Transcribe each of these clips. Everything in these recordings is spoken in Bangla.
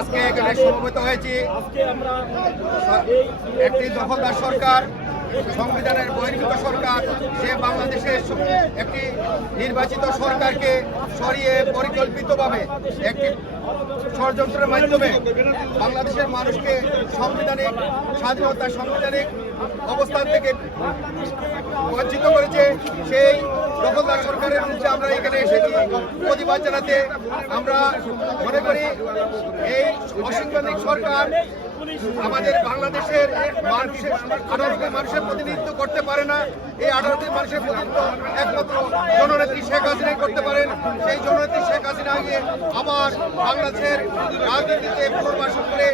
আজকে এখানে সমবেত হয়েছি। একটি দখলদার সরকার, সংবিধানের বহির্ভূত সরকার, সে বাংলাদেশের একটি নির্বাচিত সরকারকে সরিয়ে পরিকল্পিতভাবে একটি ষড়যন্ত্রের মাধ্যমে বাংলাদেশের মানুষকে সাংবিধানিক স্বাধীনতা, সাংবিধানিক অবস্থান থেকে বঞ্চিত করেছে। সেই দখলদার সরকারের বিরুদ্ধে আমরা এখানে এসেছি প্রতিবাদ জানাতে। আমরা মনে করি এই অসাংবিধানিক সরকার আমাদের বাংলাদেশের মানুষের 18 কোটি মানুষের প্রতিনিধিত্ব করতে পারে না। এই 18 কোটি মানুষের প্রতিনিধিত্ব একমাত্র জননেত্রী শেখ হাসিনাই করতে পারেন। সেই জননেত্রী শেখ হাসিনাকে আবার বাংলাদেশের রাজনীতিতে পুনর্বাসন করে,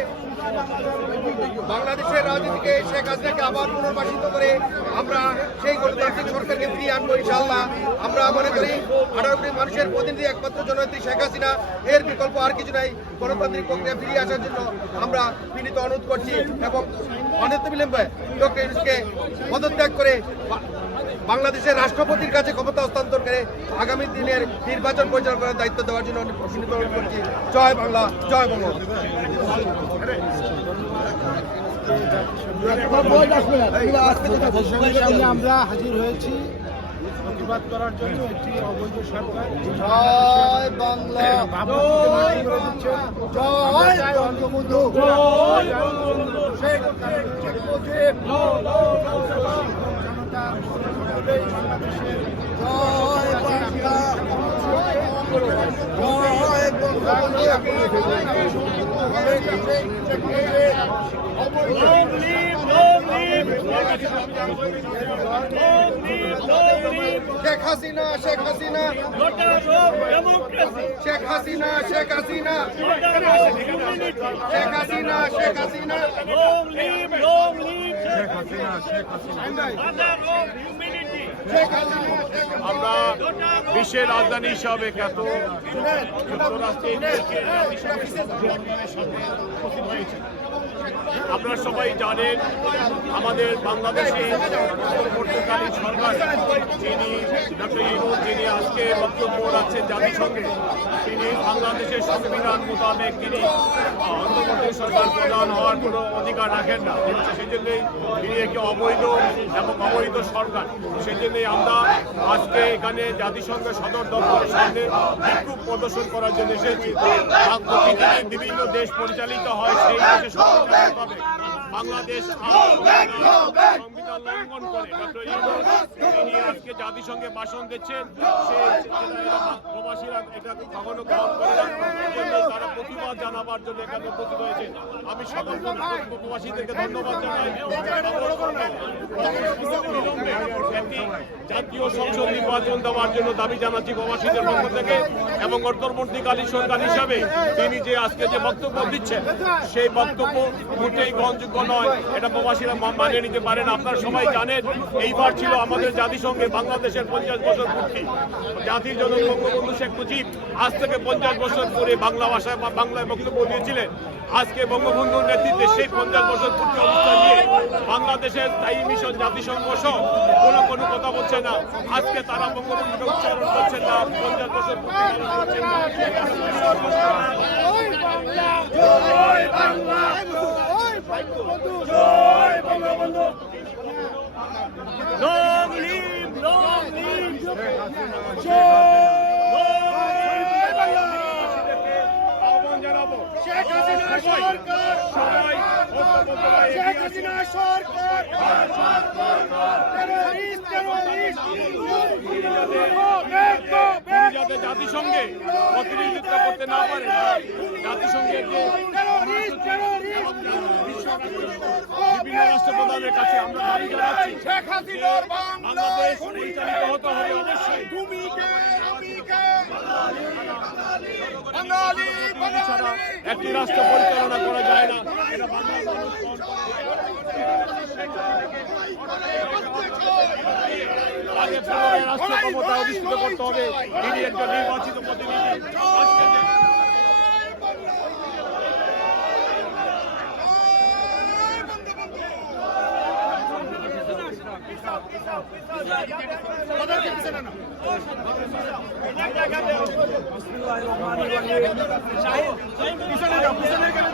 বাংলাদেশের রাজনীতিকে শেখ হাসিনাকে আবার পুনর্বাসিত করে আমরা সেই গণতান্ত্রিক সরকারকে ফিরিয়ে আনবো ইনশাআল্লাহ। আমরা মনে করি 18 কোটি মানুষের প্রতিনিধি একমাত্র জননেত্রী শেখ হাসিনা, এর বিকল্প আর কিছু নাই। গণতান্ত্রিক প্রক্রিয়া ফিরিয়ে আসার জন্য আমরা বিনীত অনুরোধ করছি এবং অনতিবিলম্বে ডক্টর ইউনূসকে পদত্যাগ করে বাংলাদেশের রাষ্ট্রপতির কাছে ক্ষমতা হস্তান্তর করে আগামী দিনের নির্বাচন পরিচালনা করার দায়িত্ব দেওয়ার জন্য বিনীত অনুরোধ করছি। জয় বাংলা, জয় বঙ্গবন্ধু। আমরা হাজির হয়েছি প্রতিবাদ করার জন্য একটি অবৈধ সরকার। জয় বাংলা, জয় বঙ্গবন্ধু, শেখ মুজিব, জনতা বাংলাদেশের জয় বাংলা, জয় বঙ্গবন্ধু। শেখ হাসিনা, শেখ হাসিনা, শেখ হাসিনা, শেখ হাসিনা, শেখ হাসিনা, শেখ হাসিনা, আমরা বিশ্বের রাজধানী হিসাবে খ্যাত আপনারা সবাই জানেন আমাদের বাংলাদেশে অন্তর্বর্তীকালীন সরকার যিনি ডক্টর ইউনূস, যিনি আজকে বক্তব্য রাখছেন জাতিসংঘে, তিনি বাংলাদেশের সংবিধান মোতাবেক তিনি অন্তর্বর্তী সরকার প্রধান হওয়ার কোনো অধিকার রাখেন না। সেই জন্যই তিনি একটি অবৈধ এবং অবৈধ সরকার। সেই জন্যই আমরা আজকে এখানে জাতিসংঘের সদর দপ্তরের সামনে বিক্ষোভ প্রদর্শন করার জন্য এসেছি। পৃথিবীর বিভিন্ন দেশ পরিচালিত হয় সেই দেশে সংবিধান মোতাবেক বাংলাদেশ সংবিধান লঙ্ঘন করে ডক্টর ইউনূস তিনি আজকে জাতিসংঘে ভাষণ দিচ্ছেন। প্রবাসীরা এটা কখনো গ্রহণ করে না, তারা প্রতিবাদ জানাবার জন্য এখানে উপস্থিত হয়েছে। আমি সকল প্রবাসীদেরকে ধন্যবাদ জানাই। একটি জাতীয় সংসদ নির্বাচন দেওয়ার জন্য দাবি জানাচ্ছি প্রবাসীদের পক্ষ থেকে এবং অন্তর্বর্তীকালীন সরকার হিসাবে তিনি যে আজকে যে বক্তব্য দিচ্ছেন সেই বক্তব্য মোটেই গ্রহণযোগ্য নয়। এটা প্রবাসীরা মানিয়ে নিতে পারেন। আপনারা সবাই জানেন এইবার ছিল আমাদের জাতিসংঘে বাংলাদেশের 50 বছর পূর্তি। জাতির জনক বঙ্গবন্ধু শেখ মুজিব আজ থেকে 50 বছর পরে বাংলা ভাষায় বা বাংলায় বক্তব্য দিয়েছিলেন। আজকে বঙ্গবন্ধুর নেতৃত্বে সেই 50 বছর পূর্তি অবস্থান নিয়ে বাংলাদেশের স্থায়ী মিশন জাতিসংঘ সহ কোনো কথা বলছে না। আজকে তারা বঙ্গবন্ধুকে উচ্চারণ করছেন না, 50 বছর পূর্তি পালন করছেন না। Long live, long live, আহ্বান জানাবো শেখ হাসিনা সরকার, শেখ হাসিনা সরকার, টেররিস্ট, টেররিস্ট, যাতে জাতিসংঘে প্রতিনিধিত্ব করতে না পারে, জাতিসংঘের যে বিভিন্ন রাষ্ট্রপ্রধানের কাছে আমরা দাবি জানাচ্ছি শেখ হাসিনার বাংলাদেশ পরিচালিত হতে হবে অবশ্যই। ছাড়া একটি রাষ্ট্র পরিচালনা করা যায় না। এটা আগে রাষ্ট্র ক্ষমতা অধিষ্ঠিত করতে হবে। তিনি একজন নির্বাচিত প্রতিনিধি। শাহিদ, পিছনে যাও, পিছনে গেলে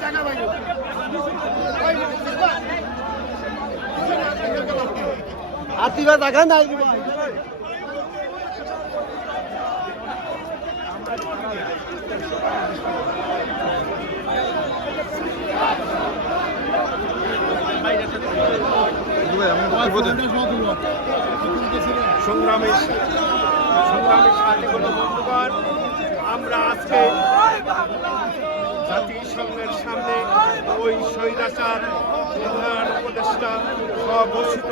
আতিবা দেখা নাই সংগ্রামী সাথীগুলো বন্ধুগণ, আমরা আজকে জাতিসংঘের সামনে ওই স্বৈরাচার প্রধান উপদেষ্টা স্বঘোষিত